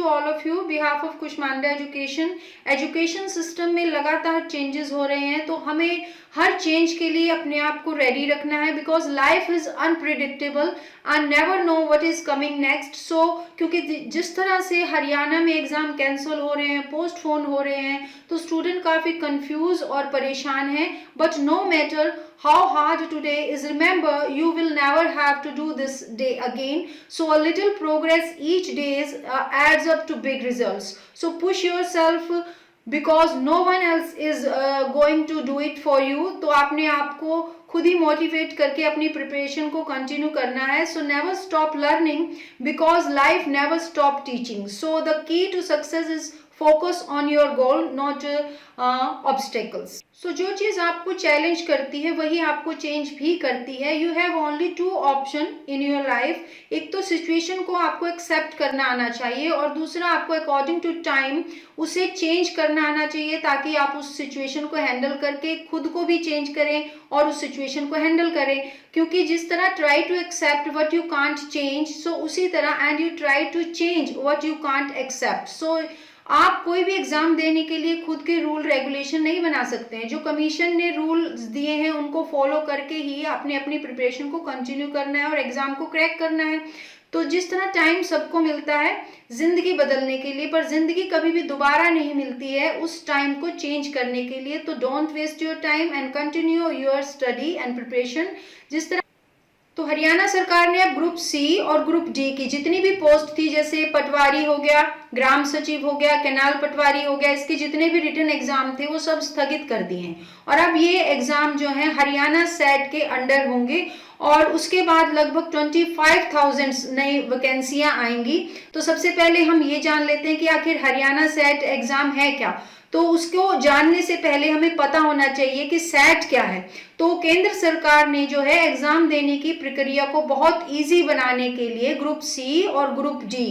To all of you behalf of Kushmanda education. Education system में लगातार changes हो रहे हैं, तो हमें हर चेंज के लिए अपने आप को रेडी रखना है, because life is unpredictable and never know what is coming next. So क्योंकि जिस तरह से हरियाणा में एग्जाम कैंसिल हो रहे हैं, पोस्टपोन हो रहे हैं, तो स्टूडेंट काफी कंफ्यूज और परेशान है। But no matter how hard today is, remember you will never have to do this day again. So a little progress each day adds up to big results. So push yourself because no one else is going to do it for you. तो आपने आपको खुद ही motivate करके अपनी preparation को continue करना है. So never stop learning because life never stop teaching. So the key to success is focus on your goal, not obstacles. So जो चीज आपको चैलेंज करती है वही आपको चेंज भी करती है. You have only two option in your life. एक तो सिचुएशन को आपको एक्सेप्ट करना आना चाहिए और दूसरा आपको अकॉर्डिंग टू टाइम उसे चेंज करना आना चाहिए, ताकि आप उस सिचुएशन को हैंडल करके खुद को भी चेंज करें और उस सिचुएशन को हैंडल करें. क्योंकि जिस तरह try to accept what you can't change, so उसी तरह and you try to change what you can't accept. So आप कोई भी एग्जाम देने के लिए खुद के रूल रेगुलेशन नहीं बना सकते हैं. जो कमीशन ने रूल्स दिए हैं उनको फॉलो करके ही आपने अपनी प्रिपरेशन को कंटिन्यू करना है और एग्जाम को क्रैक करना है. तो जिस तरह टाइम सबको मिलता है जिंदगी बदलने के लिए, पर जिंदगी कभी भी दोबारा नहीं मिलती है उस टाइम को चेंज करने के लिए. तो don't waste your time and continue your study and preparation. जिस तरह तो हरियाणा सरकार ने अब ग्रुप सी और ग्रुप डी की जितनी भी पोस्ट थी, जैसे पटवारी हो गया, ग्राम सचिव हो गया, कैनाल पटवारी हो गया, इसके जितने भी रिटन एग्जाम थे वो सब स्थगित कर दिए हैं. और अब ये एग्जाम जो है हरियाणा सेट के अंडर होंगे और उसके बाद लगभग 25,000 नई वैकेंसियां आएंगी. तो सबसे पहले हम ये जान लेते हैं कि आखिर हरियाणा सेट एग्जाम है क्या. तो उसको जानने से पहले हमें पता होना चाहिए कि सेट क्या है. तो केंद्र सरकार ने जो है एग्जाम देने की प्रक्रिया को बहुत इजी बनाने के लिए ग्रुप सी और ग्रुप डी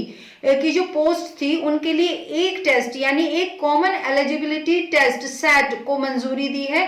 की जो पोस्ट थी उनके लिए एक टेस्ट यानी एक कॉमन एलिजिबिलिटी टेस्ट सेट को मंजूरी दी है.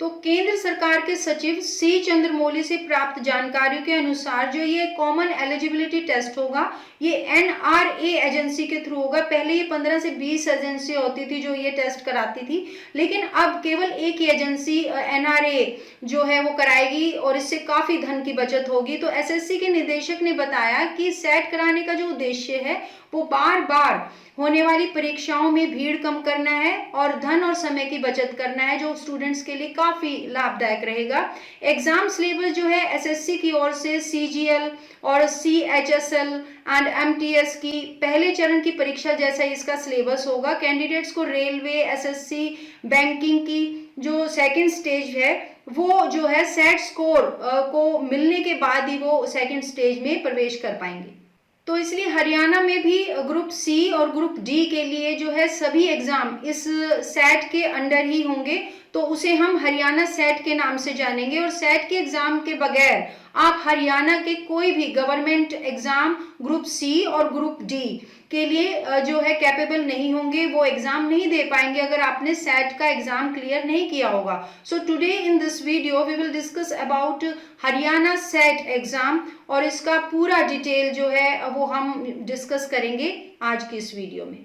तो केंद्र सरकार के सचिव सी चंद्रमौली से प्राप्त जानकारियों के अनुसार जो ये कॉमन एलिजिबिलिटी टेस्ट होगा ये एनआरए एजेंसी के थ्रू होगा. पहले ये 15 से 20 एजेंसी होती थी जो ये टेस्ट कराती थी, लेकिन अब केवल एक ही एजेंसी एनआरए जो है वो कराएगी और इससे काफी धन की बचत होगी. तो एसएससी के निदेशक ने बताया कि सेट कराने का जो उद्देश्य है वो बार बार होने वाली परीक्षाओं में भीड़ कम करना है और धन और समय की बचत करना है, जो स्टूडेंट्स के लिए काफी लाभदायक रहेगा. एग्जाम सिलेबस जो है एसएससी की ओर से सीजीएल और सीएचएसएल एंड एमटीएस की पहले चरण की परीक्षा जैसा इसका सिलेबस होगा. कैंडिडेट्स को रेलवे, एसएससी, बैंकिंग की जो सेकंड स्टेज है वो जो है सेट स्कोर को मिलने के बाद ही वो सेकंड स्टेज में प्रवेश कर पाएंगे. तो इसलिए हरियाणा में भी ग्रुप सी और ग्रुप डी के लिए जो है सभी एग्जाम इस सेट के अंडर ही होंगे. तो उसे हम हरियाणा सेट के नाम से जानेंगे. और सेट के एग्जाम के बगैर आप हरियाणा के कोई भी गवर्नमेंट एग्जाम ग्रुप सी और ग्रुप डी के लिए जो है कैपेबल नहीं होंगे, वो एग्जाम नहीं दे पाएंगे अगर आपने सेट का एग्जाम क्लियर नहीं किया होगा. So today in this video we will discuss about Haryana set exam और इसका पूरा डिटेल जो है वो हम डिस्कस करेंगे आज की इस वीडियो में.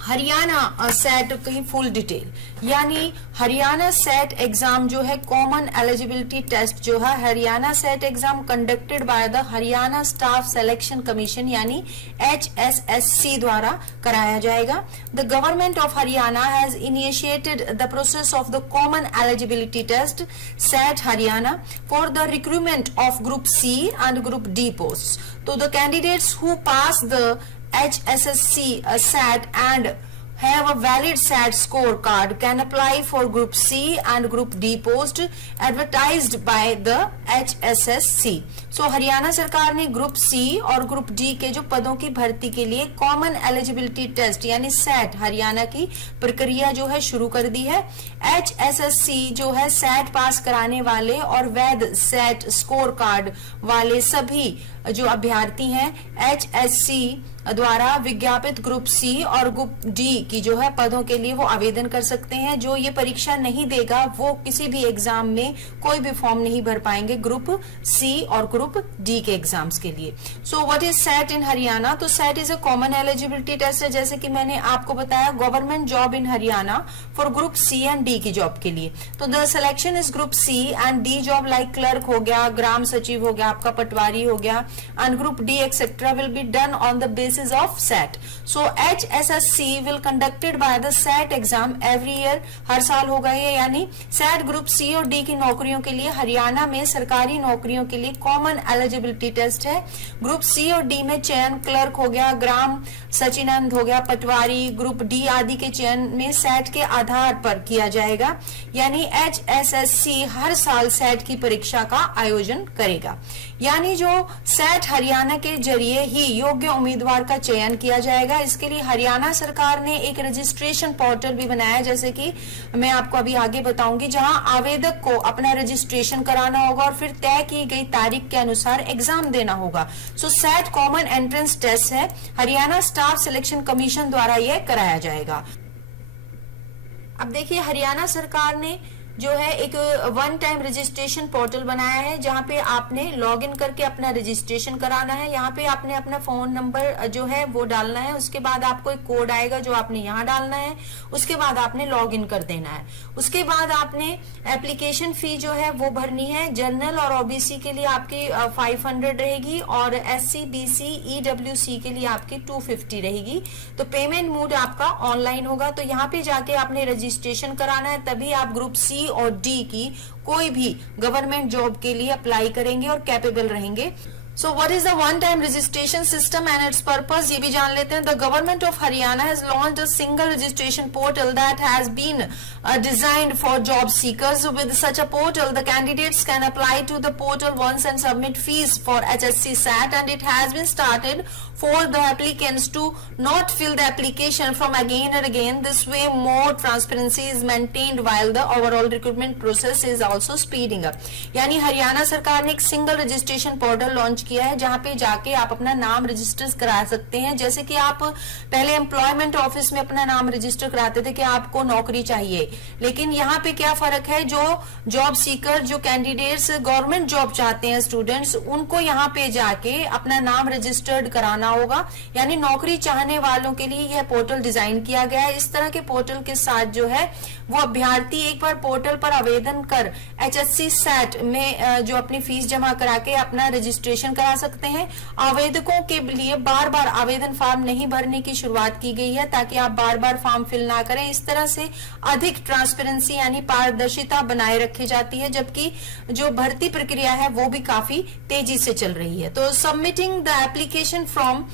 हरियाणा सेट कहीं फुल डिटेल, यानी हरियाणा सेट एग्जाम जो है कॉमन एलिजिबिलिटी टेस्ट जो है Haryana set exam conducted by the Haryana staff selection commission यानी HSSC द्वारा कराया जाएगा. The government of Haryana has initiated the process of the common eligibility test CET Haryana for the recruitment of group C and group D post. तो the candidates who pass the HSSC SAT and have a valid SAT scorecard can apply for Group C and Group D post advertised by the HSSC. So Haryana सरकार ने group C और group D के जो पदों की भर्ती के लिए कॉमन एलिजिबिलिटी टेस्ट यानी सेट हरियाणा की प्रक्रिया जो है शुरू कर दी है. HSSC जो है सेट पास कराने वाले और वैध सेट स्कोर कार्ड वाले सभी जो अभ्यर्थी हैं HSC द्वारा विज्ञापित ग्रुप सी और ग्रुप डी की जो है पदों के लिए वो आवेदन कर सकते हैं। जो ये परीक्षा नहीं देगा वो किसी भी एग्जाम में कोई भी फॉर्म नहीं भर पाएंगे ग्रुप सी और ग्रुप डी के एग्जाम्स के लिए। So what is set in Haryana? तो set is a common eligibility test है, जैसे कि मैंने आपको बताया, government job in Haryana for group C and D की जॉब के लिए। तो the selection is group C and D job like clerk हो गया, ग्राम सचिव हो गया, आपका पटवारी हो गया, and group D etcetera will be done on the basis of SAT. So HSSC will conducted by the SAT exam every year. हर साल होगा ये, यानी SAT ग्रुप सी और डी की नौकरियों के लिए हरियाणा में सरकारी नौकरियों के लिए कॉमन एलिजिबिलिटी टेस्ट है। ग्रुप सी और डी में चयन क्लर्क हो गया, ग्राम सचिवानंद हो गया, पटवारी, ग्रुप डी आदि के चयन में SAT के आधार पर किया जाएगा। यानी HSSC हर साल SAT की परीक्षा का आयोजन करेगा। यानी जो SAT हरियाणा के जरिए ही योग्य उम्मीदवार का चयन किया जाएगा। इसके लिए हरियाणा सरकार ने एक रजिस्ट्रेशन पोर्टल भी बनाया है, जैसे कि मैं आपको अभी आगे बताऊंगी, जहां आवेदक को अपना रजिस्ट्रेशन कराना होगा और फिर तय की गई तारीख के अनुसार एग्जाम देना होगा। सो SAT कॉमन एंट्रेंस टेस्ट है, हरियाणा स्टाफ सिलेक्शन कमीशन द्वारा यह कराया जाएगा। अब देखिए, हरियाणा सरकार ने जो है एक वन टाइम रजिस्ट्रेशन पोर्टल बनाया है, जहां पे आपने लॉग इन करके अपना रजिस्ट्रेशन कराना है। यहाँ पे आपने अपना फोन नंबर जो है वो डालना है, उसके बाद आपको एक कोड आएगा जो आपने यहाँ डालना है, उसके बाद आपने लॉग इन कर देना है। उसके बाद आपने एप्लीकेशन फी जो है वो भरनी है। जनरल और ओबीसी के लिए आपकी 500 रहेगी और SC BC EWC के लिए आपकी 250 रहेगी। तो पेमेंट मोड आपका ऑनलाइन होगा। तो यहाँ पे जाके आपने रजिस्ट्रेशन कराना है, तभी आप ग्रुप सी और डी की कोई भी गवर्नमेंट जॉब के लिए अप्लाई करेंगे और कैपेबल रहेंगे। So what is the one-time registration system and its purpose? ये भी जान लेते हैं। The government of Haryana has launched a single registration portal that has been designed for job seekers. With such a portal, the candidates can apply to the portal once and submit fees for HSC SAT, and it has been started for the applicants to not fill the application from again and again. This way, more transparency is maintained while the overall recruitment process is also speeding up. यानी हरियाणा सरकार ने एक single registration portal launch किया है, जहां पे जाके आप अपना नाम रजिस्टर करा सकते हैं। जैसे कि आप पहले एम्प्लॉयमेंट ऑफिस में अपना नाम रजिस्टर कराते थे कि आपको नौकरी चाहिए, लेकिन यहाँ पे क्या फर्क है, जो जॉब सीकर, जो कैंडिडेट्स गवर्नमेंट जॉब चाहते हैं स्टूडेंट्स, उनको यहाँ पे जाके अपना नाम रजिस्टर्ड कराना होगा। यानी नौकरी चाहने वालों के लिए यह पोर्टल डिजाइन किया गया है। इस तरह के पोर्टल के साथ जो है वो अभ्यर्थी एक बार पोर्टल पर आवेदन कर HSC SAT में जो अपनी फीस जमा करा के अपना रजिस्ट्रेशन करा सकते हैं। आवेदकों के लिए बार बार आवेदन फॉर्म नहीं भरने की शुरुआत की गई है, ताकि आप बार बार फॉर्म फिल ना करें। इस तरह से अधिक ट्रांसपेरेंसी यानी पारदर्शिता बनाए रखी जाती है, जबकि जो भर्ती प्रक्रिया है वो भी काफी तेजी से चल रही है। तो submitting the application from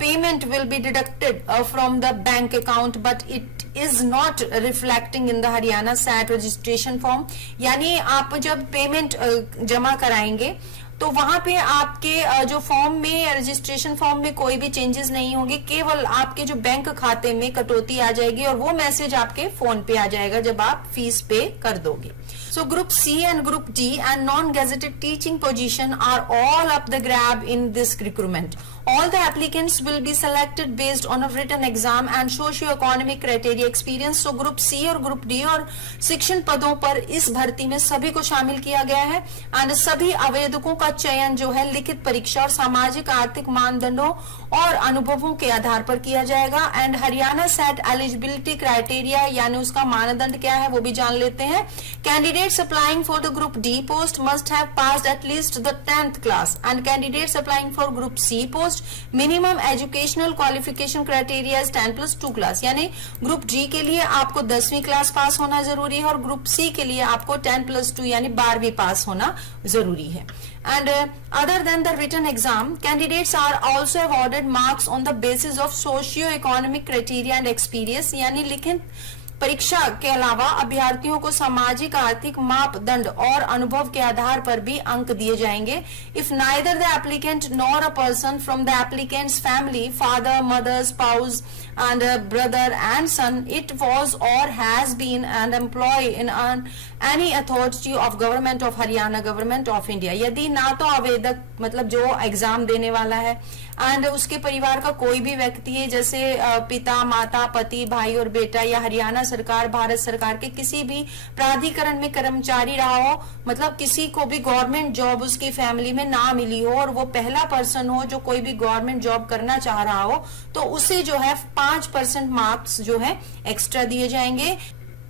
payment will be deducted from the bank account, but it is not reflecting in the Haryana SAT registration form. यानी आप जब पेमेंट जमा कराएंगे तो वहां पे आपके जो फॉर्म में, रजिस्ट्रेशन फॉर्म में कोई भी चेंजेस नहीं होंगे, केवल आपके जो बैंक खाते में कटौती आ जाएगी और वो मैसेज आपके फोन पे आ जाएगा जब आप फीस पे कर दोगे। So group C and group D and non-gazetted teaching position are all up the grab in this recruitment. All the applicants will be selected based on a written exam and socio-economic criteria experience. So group C और group D और शिक्षण पदों पर इस भर्ती में सभी को शामिल किया गया है। एंड सभी आवेदकों का चयन जो है लिखित परीक्षा और सामाजिक आर्थिक मानदंडों और अनुभवों के आधार पर किया जाएगा। And Haryana SAT eligibility criteria यानी उसका मानदंड क्या है वो भी जान लेते हैं। Candidates applying for the group D post must have passed at least the 10th class, and candidates applying for group C post minimum educational qualification criteria is 10+2 class। यानी ग्रुप D के लिए आपको 10वीं क्लास पास होना जरूरी है और group C के लिए आपको 10+2 यानी 12वीं पास होना जरूरी है। And other than the written exam, candidates are also awarded marks on the basis of socio-economic criteria and experience। यानी लिखित परीक्षा के अलावा अभ्यर्थियों को सामाजिक आर्थिक मापदंड और अनुभव के आधार पर भी अंक दिए जाएंगे। If neither the applicant nor a person from the applicants family, father, mother, spouse and brother and son, it was or has been an employee in an any authority of government of Haryana, government of India, यदि ना तो आवेदक मतलब जो exam देने वाला है and उसके परिवार का कोई भी व्यक्ति है, जैसे पिता, माता, पति, भाई और बेटा, या हरियाणा सरकार, भारत सरकार के किसी भी प्राधिकरण में कर्मचारी रहा हो, मतलब किसी को भी गवर्नमेंट जॉब उसकी फैमिली में ना मिली हो और वो पहला पर्सन हो जो कोई भी गवर्नमेंट जॉब करना चाह रहा हो, तो उसे जो है 5% मार्क्स जो है एक्स्ट्रा दिए जाएंगे।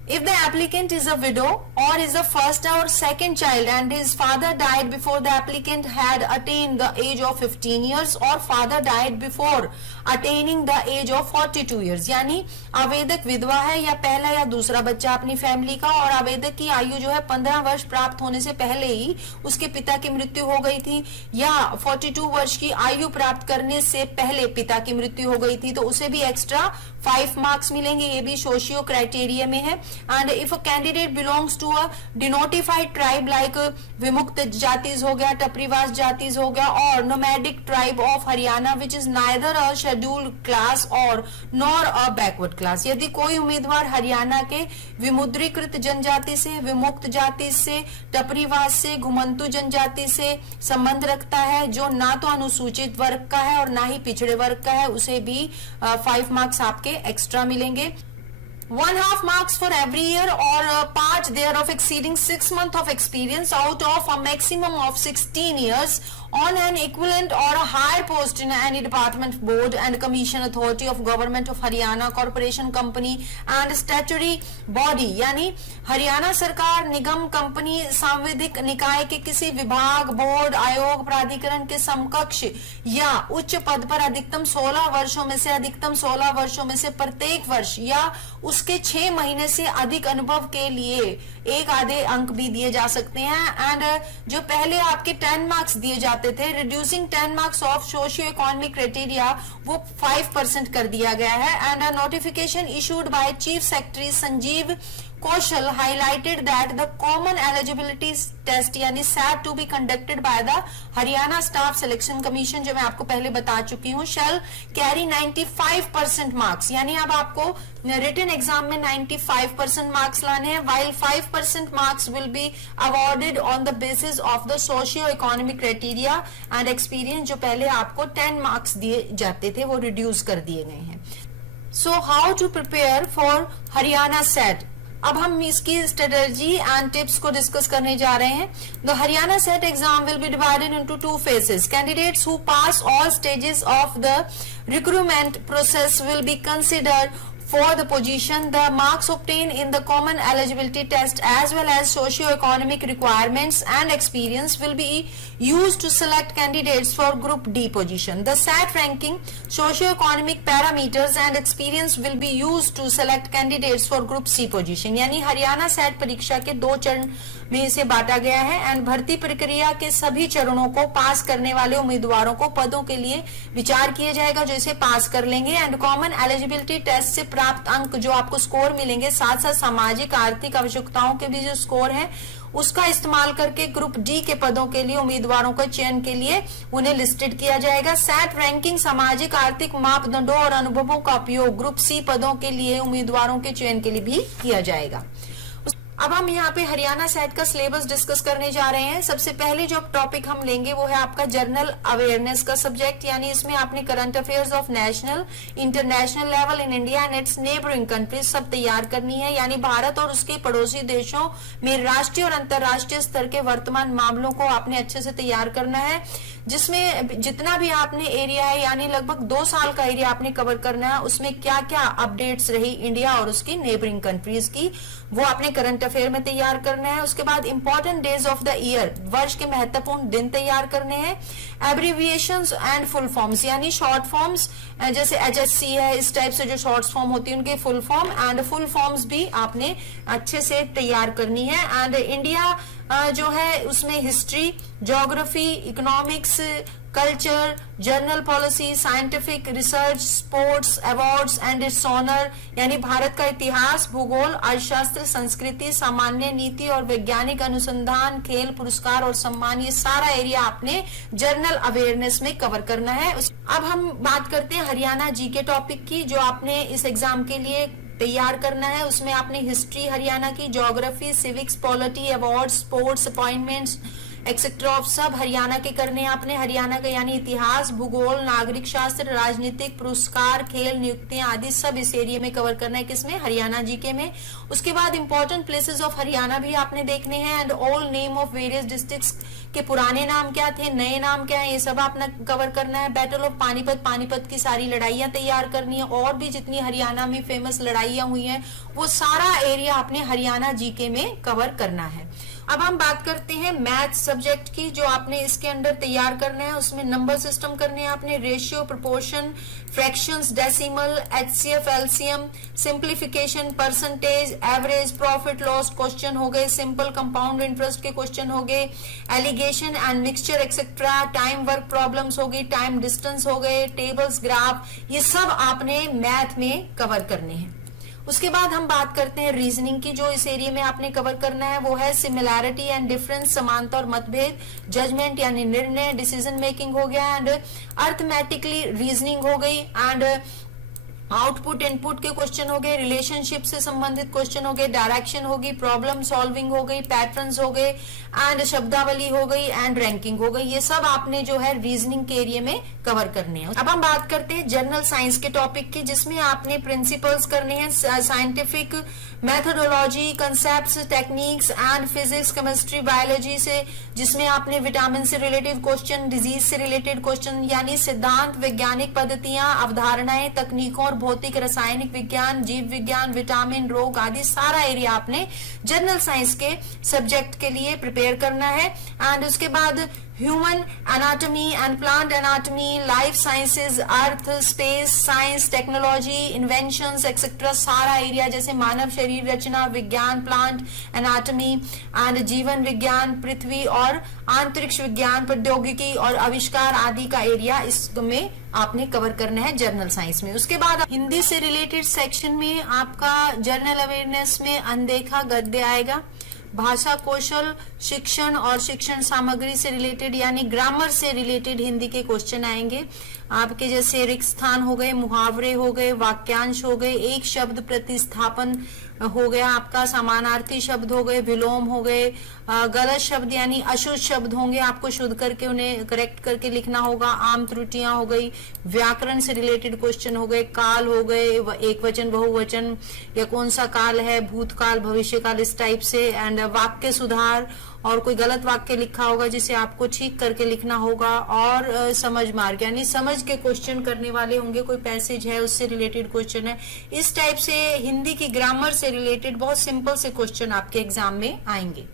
If the applicant is a widow or is the first or second child and his father died before the applicant had attained the age of 15 years or father died before attaining the age of 42 years, यानी आवेदक विधवा है या पहला या दूसरा बच्चा अपनी फैमिली का और आवेदक की आयु जो है 15 वर्ष प्राप्त होने से पहले ही उसके पिता की मृत्यु हो गई थी या 42 वर्ष की आयु प्राप्त करने से पहले पिता की मृत्यु हो गई थी, तो उसे भी एक्स्ट्रा 5 मार्क्स मिलेंगे। ये भी सोशियो क्राइटेरिया में है। And if a candidate belongs to a denotified tribe like विमुक्त जातिज हो गया, टपरीवास जातिज हो गया, और nomadic tribe of Haryana which is neither a scheduled class और नॉर अ बैकवर्ड क्लास, यदि कोई उम्मीदवार हरियाणा के विमुद्रीकृत जनजाति से, विमुक्त जाति से, टपरीवास से, घुमंतु जनजाति से संबंध रखता है, जो ना तो अनुसूचित वर्ग का है और ना ही पिछड़े वर्ग का है, उसे भी 5 मार्क्स आपके एक्स्ट्रा मिलेंगे। 1/2 marks for every year or part there of exceeding 6 months of experience out of a maximum of 16 years on an equivalent or a higher post in any department, board and commission, authority of government of Haryana, corporation, company and statutory body, यानी हरियाणा सरकार, निगम, company, सांविधिक निकाय के किसी विभाग, board, आयोग, प्राधिकरण के समकक्ष या उच्च पद पर अधिकतम 16 वर्षों में से अधिकतम 16 वर्षों में से प्रत्येक वर्ष या उसके 6 महीने से अधिक अनुभव के लिए एक आधे अंक भी दिए जा सकते हैं। एंड जो पहले आपके 10 मार्क्स दिए जाते थे, reducing 10 marks of socio economic criteria, वो 5% कर दिया गया है। And notification issued by chief secretary Sanjeev Kaushal highlighted that the common eligibility test यानी SAT to be conducted by the Haryana staff selection commission, जो मैं आपको पहले बता चुकी हूँ, shall carry 95% मार्क्स, यानी अब आपको रिटन एग्जाम में 95% मार्क्स लाने हैं, while 5% marks will be awarded on the basis of the socio economic criteria and experience, जो पहले आपको 10 मार्क्स दिए जाते थे वो रिड्यूस कर दिए गए हैं। So how to prepare for Haryana SAT? अब हम इसकी स्ट्रेटजी एंड टिप्स को डिस्कस करने जा रहे हैं। The Haryana set exam will B divided into 2 phases. Candidates who pass all stages of the recruitment process will be considered for the position. The marks obtained in the common eligibility test as well as socio-economic requirements and experience will be used to select candidates for group D position. The SAT ranking, socio-economic parameters and experience will be used to select candidates for group C position. यानी Haryana SAT परीक्षा के 2 चरण में इसे बांटा गया है and भर्ती प्रक्रिया के सभी चरणों को पास करने वाले उम्मीदवारों को पदों के लिए विचार किया जाएगा जो इसे पास कर लेंगे। एंड कॉमन एलिजिबिलिटी टेस्ट से प्राप्त अंक जो आपको स्कोर मिलेंगे, साथ साथ सामाजिक आर्थिक आवश्यकताओं के भी जो स्कोर है उसका इस्तेमाल करके ग्रुप डी के पदों के लिए उम्मीदवारों के चयन के लिए उन्हें लिस्टेड किया जाएगा। सैट रैंकिंग सामाजिक आर्थिक मापदंडों और अनुभवों का उपयोग ग्रुप सी पदों के लिए उम्मीदवारों के चयन के लिए भी किया जाएगा। अब हम यहाँ पे हरियाणा सेट का सिलेबस डिस्कस करने जा रहे हैं। सबसे पहले जो टॉपिक हम लेंगे वो है आपका जनरल अवेयरनेस का सब्जेक्ट, यानी इसमें आपने current affairs of national international level in India and it's neighbouring countries सब तैयार करनी है, यानी भारत और उसके पड़ोसी देशों में राष्ट्रीय और अंतर्राष्ट्रीय स्तर के वर्तमान मामलों को आपने अच्छे से तैयार करना है, जिसमें जितना भी आपने एरिया है यानी लगभग 2 साल का एरिया आपने कवर करना है, उसमें क्या क्या अपडेट्स रही इंडिया और उसकी नेबरिंग कंट्रीज की वो आपने करंट अफेयर में तैयार करना है। उसके बाद important days of the year, वर्ष के महत्वपूर्ण दिन तैयार करने हैं। एब्रीविएशंस एंड फुल फॉर्म्स, यानी शॉर्ट फॉर्म्स जैसे HSC है, इस टाइप से जो शॉर्ट फॉर्म होती है उनके full form and full forms भी आपने अच्छे से तैयार करनी है। एंड इंडिया जो है उसमें history, geography, economics, culture, general policy, scientific research, sports, awards and its honour, यानी भारत का इतिहास, भूगोल, अर्थशास्त्र, संस्कृति, सामान्य नीति और वैज्ञानिक अनुसंधान, खेल, पुरस्कार और सम्मान, ये सारा एरिया आपने जर्नल अवेयरनेस में कवर करना है। अब हम बात करते हैं हरियाणा जी के टॉपिक की, जो आपने इस एग्जाम के लिए तैयार करना है। उसमें आपने हिस्ट्री हरियाणा की, geography, civics, polity, award, sports, appointments etcetera of सब हरियाणा के करने हैं आपने। हरियाणा का यानी इतिहास, भूगोल, नागरिक शास्त्र, राजनीतिक, पुरस्कार, खेल, नियुक्तियां आदि सब इस एरिया में कवर करना है। किसमें? हरियाणा जीके में। उसके बाद इंपॉर्टेंट प्लेसेस ऑफ हरियाणा भी आपने देखने हैं and all name of various districts के पुराने नाम क्या थे, नए नाम क्या है, ये सब आपने कवर करना है। बैटल ऑफ पानीपत, पानीपत की सारी लड़ाइयां तैयार करनी है और भी जितनी हरियाणा में फेमस लड़ाइयां हुई हैं वो सारा एरिया आपने हरियाणा जीके में कवर करना है। अब हम बात करते हैं मैथ सब्जेक्ट की, जो आपने इसके अंदर तैयार करना है। उसमें नंबर सिस्टम करने हैं आपने, ratio, proportion, fractions, decimal, HCF, LCM, simplification, percentage, average, profit loss question हो गए, सिंपल कंपाउंड इंटरेस्ट के क्वेश्चन हो गए, alligation and mixture etcetera, time work problems हो गई, टाइम डिस्टेंस हो गए, टेबल्स, ग्राफ, ये सब आपने मैथ में कवर करने हैं। उसके बाद हम बात करते हैं रीजनिंग की, जो इस एरिया में आपने कवर करना है वो है सिमिलैरिटी एंड डिफरेंस, समानता और मतभेद, जजमेंट यानी निर्णय, डिसीजन मेकिंग हो गया एंड अर्थमेटिकली रीजनिंग हो गई एंड आउटपुट इनपुट के क्वेश्चन हो गए, रिलेशनशिप से संबंधित क्वेश्चन हो गए, डायरेक्शन होगी, प्रॉब्लम सॉल्विंग हो गई, पैटर्न्स हो गए एंड शब्दावली हो गई एंड रैंकिंग हो गई। ये सब आपने जो है रीजनिंग के एरिया में कवर करने हैं। अब हम बात करते हैं जनरल साइंस के टॉपिक की, जिसमें आपने प्रिंसिपल्स करने हैं, scientific methodology, concepts, techniques and physics, chemistry, biology से, जिसमें आपने विटामिन से रिलेटेड क्वेश्चन, डिजीज से रिलेटेड क्वेश्चन यानी सिद्धांत, वैज्ञानिक पद्धतियां, अवधारणाएं, तकनीकों और भौतिक, रासायनिक विज्ञान, जीव विज्ञान, विटामिन, रोग आदि सारा एरिया आपने जनरल साइंस के सब्जेक्ट के लिए प्रिपेयर करना है। एंड उसके बाद human anatomy and plant anatomy, life sciences, earth, space science, technology, inventions etcetera सारा एरिया, जैसे मानव शरीर रचना विज्ञान, प्लांट एनाटॉमी एंड जीवन विज्ञान, पृथ्वी और अंतरिक्ष विज्ञान, प्रौद्योगिकी और आविष्कार आदि का एरिया इसमें आपने कवर करना है जनरल साइंस में। उसके बाद हिंदी से रिलेटेड सेक्शन में आपका जनरल अवेयरनेस में अनदेखा गद्य आएगा, भाषा कौशल, शिक्षण और शिक्षण सामग्री से रिलेटेड यानी ग्रामर से रिलेटेड हिंदी के क्वेश्चन आएंगे आपके, जैसे रिक्त स्थान हो गए, मुहावरे हो गए, वाक्यांश हो गए, एक शब्द प्रतिस्थापन हो गया आपका, समानार्थी शब्द हो गए, विलोम हो गए, गलत शब्द यानी अशुद्ध शब्द होंगे, आपको शुद्ध करके उन्हें करेक्ट करके लिखना होगा, आम त्रुटियां हो गई, व्याकरण से रिलेटेड क्वेश्चन हो गए, काल हो गए, एक वचन बहुवचन या कौन सा काल है, भूतकाल, भविष्यकाल, इस टाइप से एंड वाक्य सुधार, और कोई गलत वाक्य लिखा होगा जिसे आपको ठीक करके लिखना होगा, और समझ मार्ग यानी समझ के क्वेश्चन करने वाले होंगे, कोई पैसेज है उससे रिलेटेड क्वेश्चन है, इस टाइप से हिंदी की ग्रामर से रिलेटेड बहुत सिंपल से क्वेश्चन आपके एग्जाम में आएंगे।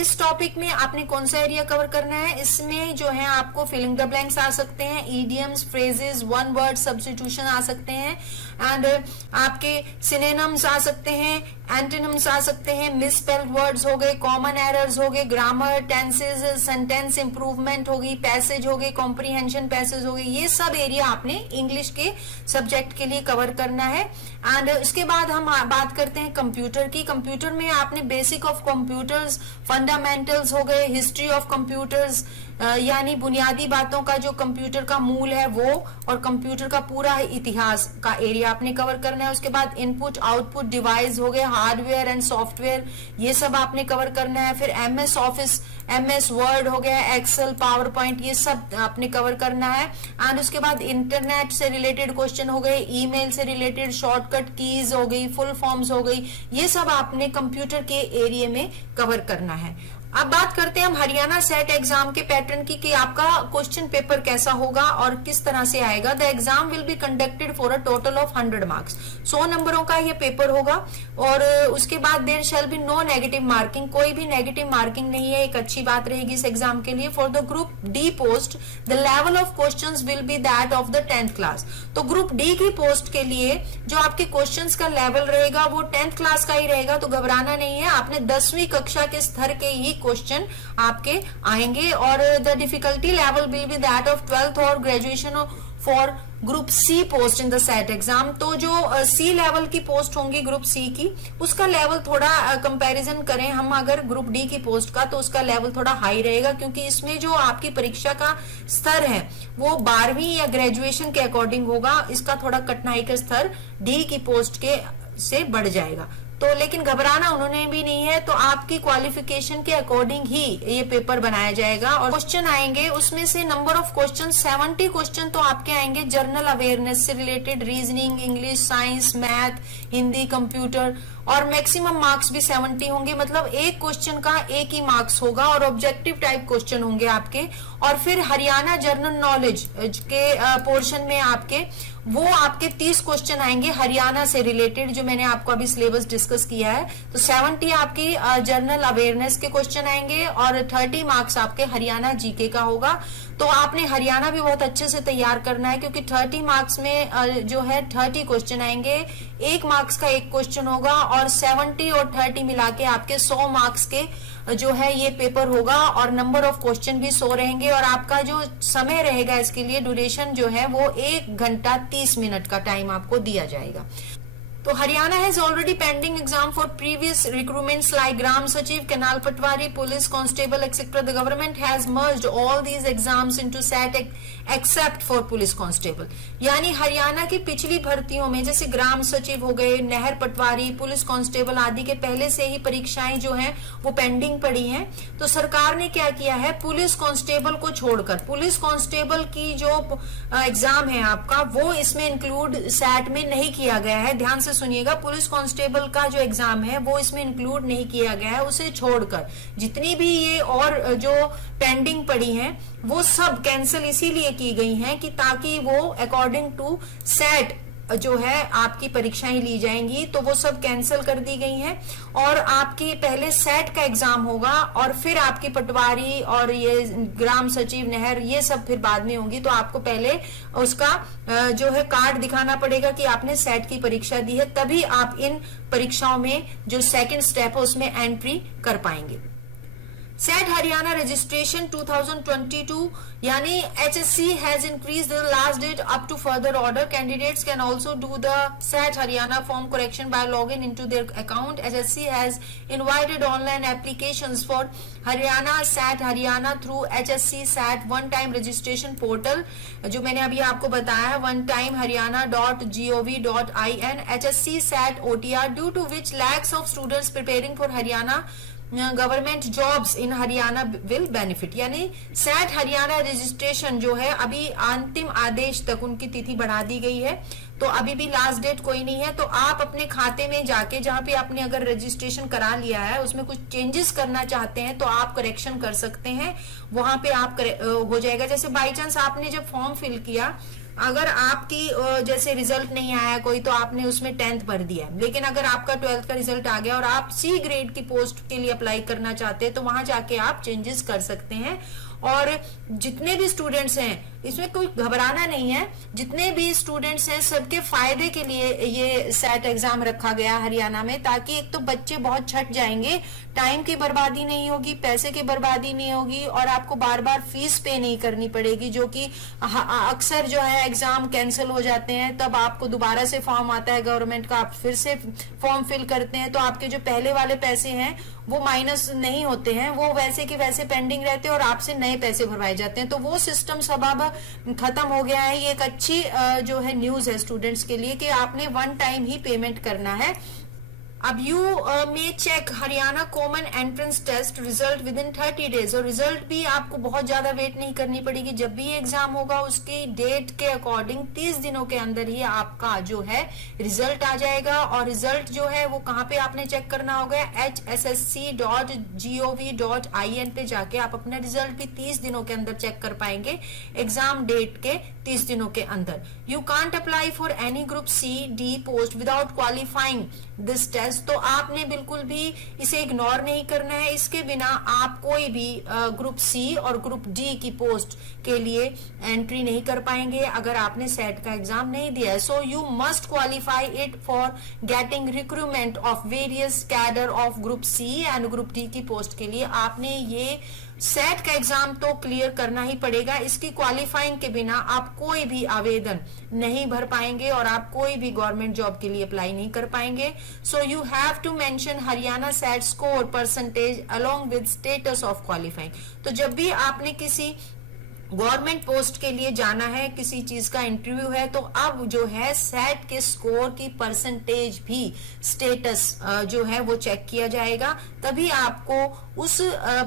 इस टॉपिक में आपने कौन सा एरिया कवर करना है, इसमें जो है आपको फिलिंग द ब्लैंक्स आ सकते हैं, idioms, phrases, one word substitution आ सकते हैं एंड आपके सिनोनिम्स आ सकते हैं, एंटोनिम्स आ सकते हैं, मिसस्पेल्ड वर्ड्स हो गए, कॉमन एरर्स हो गए, ग्रामर, टेंसेज, सेंटेंस इंप्रूवमेंट होगी, पैसेज हो गए, कॉम्प्रीहेंशन पैसेज हो गए, ये सब एरिया आपने इंग्लिश के सब्जेक्ट के लिए कवर करना है। एंड उसके बाद हम बात करते हैं कंप्यूटर की। कंप्यूटर में आपने बेसिक ऑफ कंप्यूटर्स, फंडामेंटल्स हो गए, हिस्ट्री ऑफ कंप्यूटर्स यानी बुनियादी बातों का जो कंप्यूटर का मूल है वो, और कंप्यूटर का पूरा इतिहास का एरिया आपने कवर करना है। उसके बाद इनपुट आउटपुट डिवाइस हो गए, हार्डवेयर एंड सॉफ्टवेयर, ये सब आपने कवर करना है। फिर एमएस ऑफिस, एमएस वर्ड हो गया, एक्सेल, पावर पॉइंट, ये सब आपने कवर करना है। एंड उसके बाद इंटरनेट से रिलेटेड क्वेश्चन हो गए, ईमेल से रिलेटेड, शॉर्टकट कीज हो गई, फुल फॉर्म्स हो गई, ये सब आपने कंप्यूटर के एरिया में कवर करना है। अब बात करते हैं हम हरियाणा सेट एग्जाम के पैटर्न की, कि आपका क्वेश्चन पेपर कैसा होगा और किस तरह से आएगा। The exam will be conducted for a total of 100 marks, 100 नंबरों का ये पेपर होगा और उसके बाद there shall be no negative marking, कोई भी नेगेटिव मार्किंग नहीं है, एक अच्छी बात रहेगी इस एग्जाम के लिए। For the group D post the level of questions will be that of the 10th class. तो ग्रुप डी की पोस्ट के लिए जो आपके क्वेश्चंस का लेवल रहेगा वो 10th क्लास का ही रहेगा, तो घबराना नहीं है, आपने 10वीं कक्षा के स्तर के ही क्वेश्चन आपके आएंगे। और the difficulty level will be that of 12th और graduation for group C post in the set exam. तो जो सी लेवल की पोस्ट होंगी ग्रुप सी की, उसका लेवल थोड़ा कंपैरिजन करें हम अगर ग्रुप डी की पोस्ट का, तो उसका लेवल थोड़ा हाई रहेगा, क्योंकि इसमें जो आपकी परीक्षा का स्तर है वो 12वीं या ग्रेजुएशन के अकॉर्डिंग होगा। इसका थोड़ा कठिनाई का स्तर डी की पोस्ट के से बढ़ जाएगा। तो लेकिन घबराना उन्होंने भी नहीं है, तो आपकी क्वालिफिकेशन के अकॉर्डिंग ही ये पेपर बनाया जाएगा। और क्वेश्चन आएंगे, उसमें से नंबर ऑफ क्वेश्चन 70 क्वेश्चन तो आपके आएंगे जनरल अवेयरनेस से related, reasoning, English, science, math, Hindi, computer, और मैक्सिमम मार्क्स भी 70 होंगे। मतलब एक क्वेश्चन का एक ही मार्क्स होगा और ऑब्जेक्टिव टाइप क्वेश्चन होंगे आपके। और फिर हरियाणा जनरल नॉलेज के पोर्शन में आपके 30 क्वेश्चन आएंगे हरियाणा से रिलेटेड, जो मैंने आपको अभी सिलेबस डिस्कस किया है। तो 70 आपकी जनरल अवेयरनेस के क्वेश्चन आएंगे और 30 मार्क्स आपके हरियाणा जीके का होगा। तो आपने हरियाणा भी बहुत अच्छे से तैयार करना है, क्योंकि 30 मार्क्स में जो है 30 क्वेश्चन आएंगे, 1 मार्क्स का एक क्वेश्चन होगा, और 70 और 30 मिला के आपके 100 मार्क्स के जो है ये पेपर होगा। और नंबर ऑफ क्वेश्चन भी 100 रहेंगे, और आपका जो समय रहेगा इसके लिए ड्यूरेशन जो है वो 1 घंटा 30 मिनट का टाइम आपको दिया जाएगा। तो Haryana has already pending exam for previous recruitments like ग्राम सचिव, canal patwari, police constable etcetera. The government has merged all these exams into CET except for police constable. यानी हरियाणा की पिछली भर्तियों में जैसे ग्राम सचिव हो गए, नहर पटवारी, पुलिस कांस्टेबल आदि के पहले से ही परीक्षाएं जो हैं वो पेंडिंग पड़ी हैं। तो सरकार ने क्या किया है, पुलिस कांस्टेबल को छोड़कर पुलिस कांस्टेबल की जो एग्जाम है आपका वो इसमें इंक्लूड सेट में नहीं किया गया है। ध्यान से सुनिएगा, पुलिस कांस्टेबल का जो एग्जाम है वो इसमें इंक्लूड नहीं किया गया है। उसे छोड़कर जितनी भी ये और जो पेंडिंग पड़ी हैं वो सब कैंसिल इसीलिए की गई हैं कि ताकि वो अकॉर्डिंग टू सेट जो है आपकी परीक्षाएं ली जाएंगी, तो वो सब कैंसिल कर दी गई हैं। और आपकी पहले सेट का एग्जाम होगा और फिर आपकी पटवारी और ये ग्राम सचिव, नहर, ये सब फिर बाद में होंगी। तो आपको पहले उसका जो है कार्ड दिखाना पड़ेगा कि आपने सेट की परीक्षा दी है, तभी आप इन परीक्षाओं में जो सेकेंड स्टेप है उसमें एंट्री कर पाएंगे। सेट हरियाणा रजिस्ट्रेशन 2022 यानी HSC has increased the last date up to further order. Candidates can also do the SAT Haryana form correction by login into their account. HSC has invited online applications for Haryana SAT Haryana through HSC SAT one time registration portal, जो मैंने अभी आपको बताया है, oneTimeHaryana.gov.in HSC SAT OTR, due to which lakhs of students preparing for Haryana government jobs in Haryana will benefit. यानी set Haryana registration जो है अभी अंतिम आदेश तक उनकी तिथि बढ़ा दी गई है, तो अभी भी लास्ट डेट कोई नहीं है। तो आप अपने खाते में जाके जहां पे आपने अगर रजिस्ट्रेशन करा लिया है उसमें कुछ चेंजेस करना चाहते हैं तो आप करेक्शन कर सकते हैं, वहां पे आप हो जाएगा। जैसे बाई चांस आपने जब फॉर्म फिल किया, अगर आपकी जैसे रिजल्ट नहीं आया कोई, तो आपने उसमें 10th भर दिया, लेकिन अगर आपका 12th का रिजल्ट आ गया और आप सी ग्रेड की पोस्ट के लिए अप्लाई करना चाहते हैं तो वहां जाके आप चेंजेस कर सकते हैं। और जितने भी स्टूडेंट्स हैं इसमें कोई घबराना नहीं है, जितने भी स्टूडेंट्स हैं सबके फायदे के लिए ये सेट एग्जाम रखा गया हरियाणा में, ताकि एक तो बच्चे बहुत छट जाएंगे, टाइम की बर्बादी नहीं होगी, पैसे की बर्बादी नहीं होगी, और आपको बार बार फीस पे नहीं करनी पड़ेगी, जो कि अक्सर जो है एग्जाम कैंसिल हो जाते हैं, तब आपको दोबारा से फॉर्म आता है गवर्नमेंट का, आप फिर से फॉर्म फिल करते हैं, तो आपके जो पहले वाले पैसे हैं वो माइनस नहीं होते हैं, वो वैसे के वैसे पेंडिंग रहते हैं और आपसे नए पैसे भरवाए जाते हैं। तो वो सिस्टम सब अब खत्म हो गया है। ये एक अच्छी जो है न्यूज है स्टूडेंट्स के लिए कि आपने वन टाइम ही पेमेंट करना है। अब you may check Haryana common entrance test result within 30 days, और रिजल्ट भी आपको बहुत ज्यादा वेट नहीं करनी पड़ेगी। जब भी एग्जाम होगा उसकी डेट के अकॉर्डिंग 30 दिनों के अंदर ही आपका जो है रिजल्ट आ जाएगा। और रिजल्ट जो है वो कहाँ पे आपने चेक करना होगा, hssc.gov.in पे जाके आप अपना रिजल्ट भी 30 दिनों के अंदर चेक कर पाएंगे, एग्जाम डेट के 30 दिनों के अंदर। You can't apply for any group C D post without qualifying this test, तो आपने बिल्कुल भी इसे इग्नोर नहीं करना है। इसके बिना आप कोई भी ग्रुप सी और ग्रुप डी की पोस्ट के लिए एंट्री नहीं कर पाएंगे अगर आपने सेट का एग्जाम नहीं दिया है। So you must qualify it for getting recruitment of various cadre of group C and group D की पोस्ट के लिए आपने ये सेट का एग्जाम तो क्लियर करना ही पड़ेगा। इसकी क्वालिफाइंग के बिना आप कोई भी आवेदन नहीं भर पाएंगे और आप कोई भी गवर्नमेंट जॉब के लिए अप्लाई नहीं कर पाएंगे। So you have to mention Haryana set score percentage along with status of qualifying. तो जब भी आपने किसी गवर्नमेंट पोस्ट के लिए जाना है, किसी चीज का इंटरव्यू है, तो अब जो है सेट के स्कोर की परसेंटेज भी स्टेटस जो है वो चेक किया जाएगा, तभी आपको उस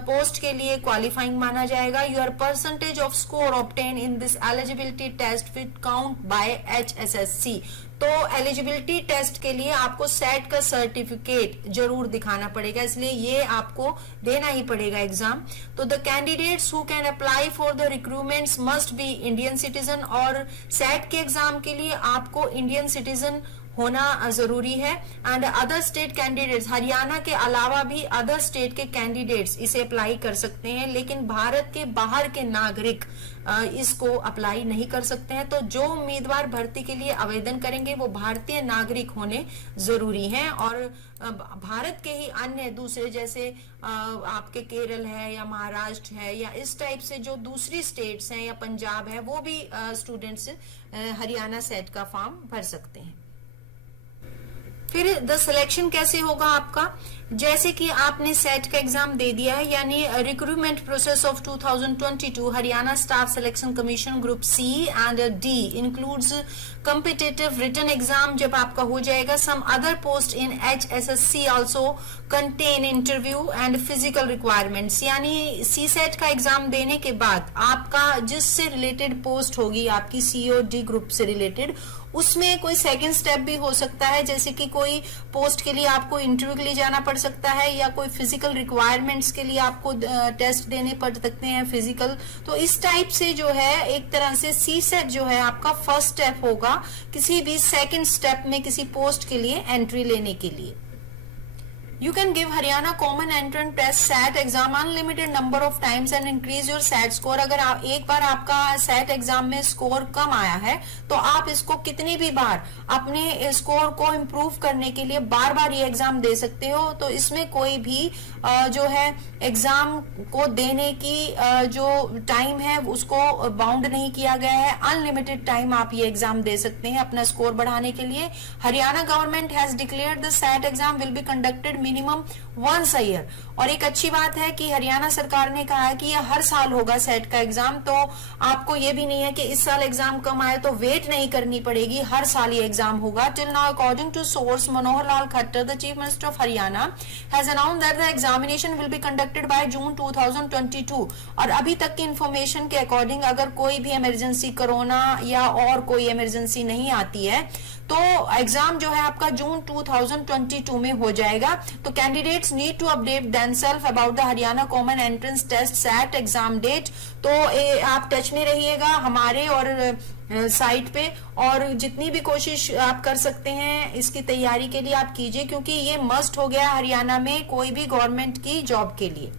पोस्ट के लिए क्वालिफाइंग माना जाएगा। Your percentage of score obtain in this eligibility test will count by HSSC। तो एलिजिबिलिटी टेस्ट के लिए आपको सेट का सर्टिफिकेट जरूर दिखाना पड़ेगा, इसलिए ये आपको देना ही पड़ेगा एग्जाम। तो the candidates who can apply for the recruitments must be Indian citizen, और सेट के एग्जाम के लिए आपको इंडियन सिटीजन होना जरूरी है। And other state candidates, Haryana के अलावा भी अदर स्टेट के कैंडिडेट्स इसे अप्लाई कर सकते हैं, लेकिन भारत के बाहर के नागरिक इसको अप्लाई नहीं कर सकते हैं। तो जो उम्मीदवार भर्ती के लिए आवेदन करेंगे वो भारतीय नागरिक होने जरूरी हैं, और भारत के ही अन्य दूसरे जैसे आपके केरल है या महाराष्ट्र है या इस टाइप से जो दूसरी स्टेट्स हैं या पंजाब है, वो भी स्टूडेंट्स हरियाणा सेट का फॉर्म भर सकते हैं। फिर द सिलेक्शन कैसे होगा आपका, जैसे कि आपने सेट का एग्जाम दे दिया है, यानी recruitment process of 2022 Haryana staff selection commission group C and D includes competitive written exam जब आपका हो जाएगा। Some other post in HSSC also contain interview and physical requirements, यानी सी सेट का एग्जाम देने के बाद आपका जिससे रिलेटेड पोस्ट होगी आपकी COD ग्रुप से रिलेटेड, उसमें कोई सेकंड स्टेप भी हो सकता है, जैसे कि कोई पोस्ट के लिए आपको इंटरव्यू के लिए जाना पड़ सकता है या कोई फिजिकल रिक्वायरमेंट्स के लिए आपको टेस्ट देने पड़ सकते हैं फिजिकल। तो इस टाइप से जो है एक तरह से सी सेट जो है आपका फर्स्ट स्टेप होगा किसी भी सेकंड स्टेप में किसी पोस्ट के लिए एंट्री लेने के लिए। You can give Haryana Common Entrance Test SAT exam unlimited number of times and increase your SAT score। अगर आप एक बार आपका SAT एग्जाम में स्कोर कम आया है तो आप इसको कितनी भी बार अपने स्कोर को इम्प्रूव करने के लिए बार बार ये एग्जाम दे सकते हो। तो इसमें कोई भी जो है एग्जाम को देने की जो टाइम है उसको बाउंड नहीं किया गया है, अनलिमिटेड टाइम आप ये एग्जाम दे सकते हैं अपना स्कोर बढ़ाने के लिए। Haryana government has declared the SAT exam will be conducted minimum once a year. और एक अच्छी बात है कि हरियाणा सरकार ने कहा है कि यह हर साल होगा सेट का एग्जाम, तो आपको ये भी नहीं है कि इस साल एग्जाम कम आए तो वेट नहीं करनी पड़ेगी, हर साल ये एग्जाम होगा। Till now according to source Manohar Lal Khattar the chief minister of Haryana has announced that the examination will be conducted by June 2022। और अभी तक की इंफॉर्मेशन के अकॉर्डिंग अगर कोई भी इमरजेंसी, कोरोना या और कोई इमरजेंसी नहीं आती है तो एग्जाम जो है आपका जून 2022 में हो जाएगा। तो candidates need to update themselves about the Haryana common entrance test SAT exam date. तो आप टच में रहिएगा हमारे और साइट पे, और जितनी भी कोशिश आप कर सकते हैं इसकी तैयारी के लिए आप कीजिए, क्योंकि ये मस्ट हो गया हरियाणा में कोई भी गवर्नमेंट की जॉब के लिए।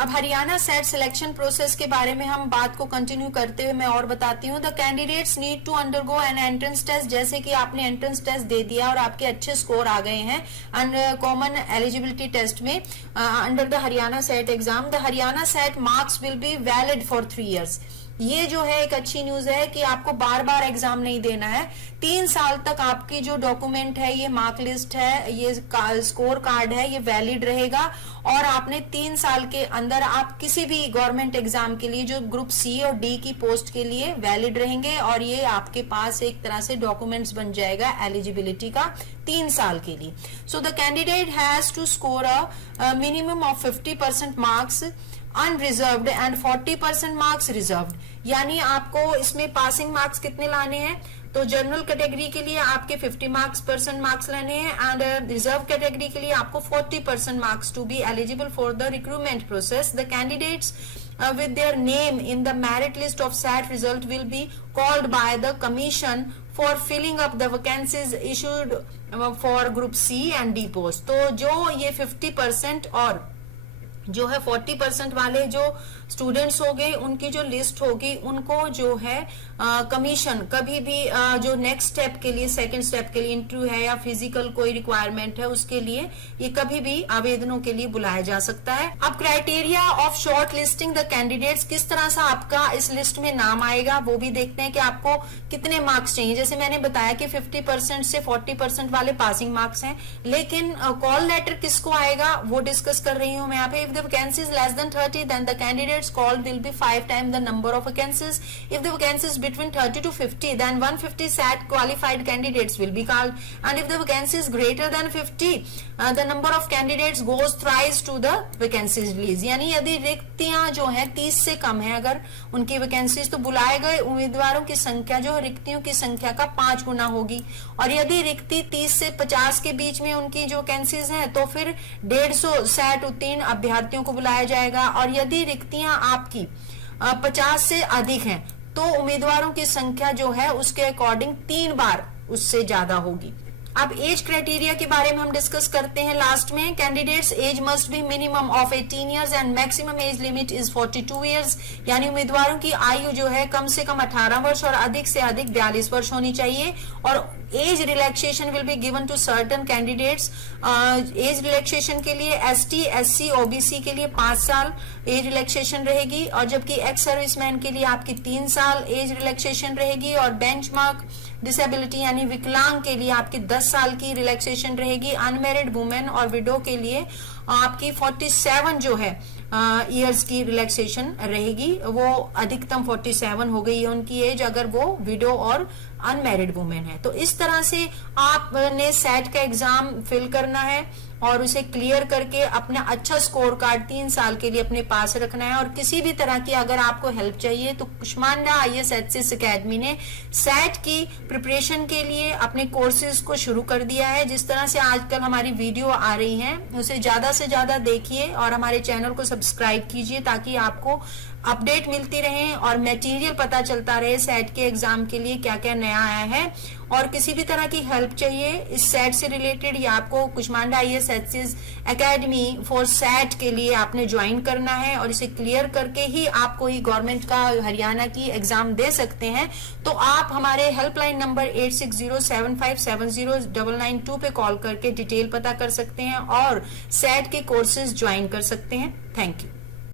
अब हरियाणा सेट सिलेक्शन प्रोसेस के बारे में हम बात को कंटिन्यू करते हुए मैं और बताती हूँ। The candidates need to undergo an entrance test. जैसे कि आपने एंट्रेंस टेस्ट दे दिया और आपके अच्छे स्कोर आ गए हैं अंडर कॉमन एलिजिबिलिटी टेस्ट में under the Haryana set exam, the Haryana set marks will be valid for 3 years। ये जो है एक अच्छी न्यूज है कि आपको बार बार एग्जाम नहीं देना है, 3 साल तक आपकी जो डॉक्यूमेंट है, ये मार्क लिस्ट है, ये स्कोर कार्ड है, ये वैलिड रहेगा। और आपने 3 साल के अंदर आप किसी भी गवर्नमेंट एग्जाम के लिए जो ग्रुप सी और डी की पोस्ट के लिए वैलिड रहेंगे, और ये आपके पास एक तरह से डॉक्यूमेंट्स बन जाएगा एलिजिबिलिटी का 3 साल के लिए। So the candidate has to score a minimum of 50% marks unreserved and 40% marks reserved. यानी आपको इसमें पासिंग मार्क्स कितने लाने हैं, तो जनरल कैटेगरी के लिए आपके 50% मार्क्स लाने हैं एंड रिजर्व कैटेगरी के लिए आपको 40% marks to be eligible for the recruitment process. The candidates with their name in the merit list of SAT result will be called by the commission for filling up the vacancies issued for group C and D post। तो जो ये 50% और जो है 40% वाले जो students हो गए उनकी जो लिस्ट होगी उनको जो है कमीशन कभी भी जो नेक्स्ट स्टेप के लिए सेकंड स्टेप के लिए इंटरव्यू है या फिजिकल कोई रिक्वायरमेंट है उसके लिए ये कभी भी आवेदनों के लिए बुलाया जा सकता है। अब criteria of short listing the candidates, किस तरह से आपका इस लिस्ट में नाम आएगा वो भी देखते हैं कि आपको कितने मार्क्स चाहिए। जैसे मैंने बताया कि 50% से 40% वाले पासिंग मार्क्स हैं, लेकिन कॉल लेटर किसको आएगा वो डिस्कस कर रही हूं मैं यहाँ पे। If the vacancy is less than 30 then the candidates called will be 5 times the number of vacancies. If the vacancy is between 30 to 50 then 150 SAT qualified candidates will be called, and if the vacancy is greater than 50 the number of candidates goes thrice to the vacancies list. यानी यदि रिक्तियां जो है 30 से कम है अगर उनकी vacancies तो बुलाए गए उम्मीदवारों की संख्या जो रिक्तियों की संख्या का 5 गुना होगी, और यदि रिक्ति 30 से 50 के बीच में उनकी जो वैकेंसीज हैं तो फिर 150 SAT उत्तीर्ण अभ्यर्थियों को बुलाया जाएगा, और यदि रिक्तियां आपकी 50 से अधिक हैं तो उम्मीदवारों की संख्या जो है उसके अकॉर्डिंग 3 बार उससे ज्यादा होगी। अब एज क्राइटेरिया के बारे में हम डिस्कस करते हैं लास्ट में। Candidates age must be minimum of 18 years and maximum age limit is 42 years, यानी उम्मीदवारों की आयु जो है कम से कम 18 वर्ष और अधिक से अधिक 42 वर्ष होनी चाहिए। और age relaxation will be given to certain candidates. Age relaxation के लिए ST, SC, OBC के लिए 5 साल एज रिलैक्सेशन रहेगी, और जबकि एक्स सर्विसमैन के लिए आपकी 3 साल एज रिलैक्सेशन रहेगी, और बेंचमार्क डिसेबिलिटी यानी विकलांग के लिए आपकी 10 साल की रिलैक्सेशन रहेगी। अनमैरिड वुमेन और विडो के लिए आपकी 47 जो है ईयर्स की रिलैक्सेशन रहेगी, वो अधिकतम 47 हो गई है उनकी एज अगर वो विडो और अनमैरिड वुमेन है। तो इस तरह से आपने सेट का एग्जाम फिल करना है और उसे क्लियर करके अपना अच्छा स्कोर कार्ड 3 साल के लिए अपने पास रखना है। और किसी भी तरह की अगर आपको हेल्प चाहिए तो कुष्मांडा IAS HCS अकेडमी ने सेट की प्रिपरेशन के लिए अपने कोर्सेज को शुरू कर दिया है। जिस तरह से आजकल हमारी वीडियो आ रही हैं उसे ज्यादा से ज्यादा देखिए और हमारे चैनल को सब्सक्राइब कीजिए ताकि आपको अपडेट मिलती रहे और मटेरियल पता चलता रहे सेट के एग्जाम के लिए क्या क्या नया आया है। और किसी भी तरह की हेल्प चाहिए इस सेट से रिलेटेड या आपको Kushmanda IAS HCS academy for set के लिए आपने ज्वाइन करना है और इसे क्लियर करके ही आप कोई गवर्नमेंट का हरियाणा की एग्जाम दे सकते हैं, तो आप हमारे हेल्पलाइन नंबर 8607570992 पे कॉल करके डिटेल पता कर सकते हैं और सेट के कोर्सेज ज्वाइन कर सकते हैं। Thank you.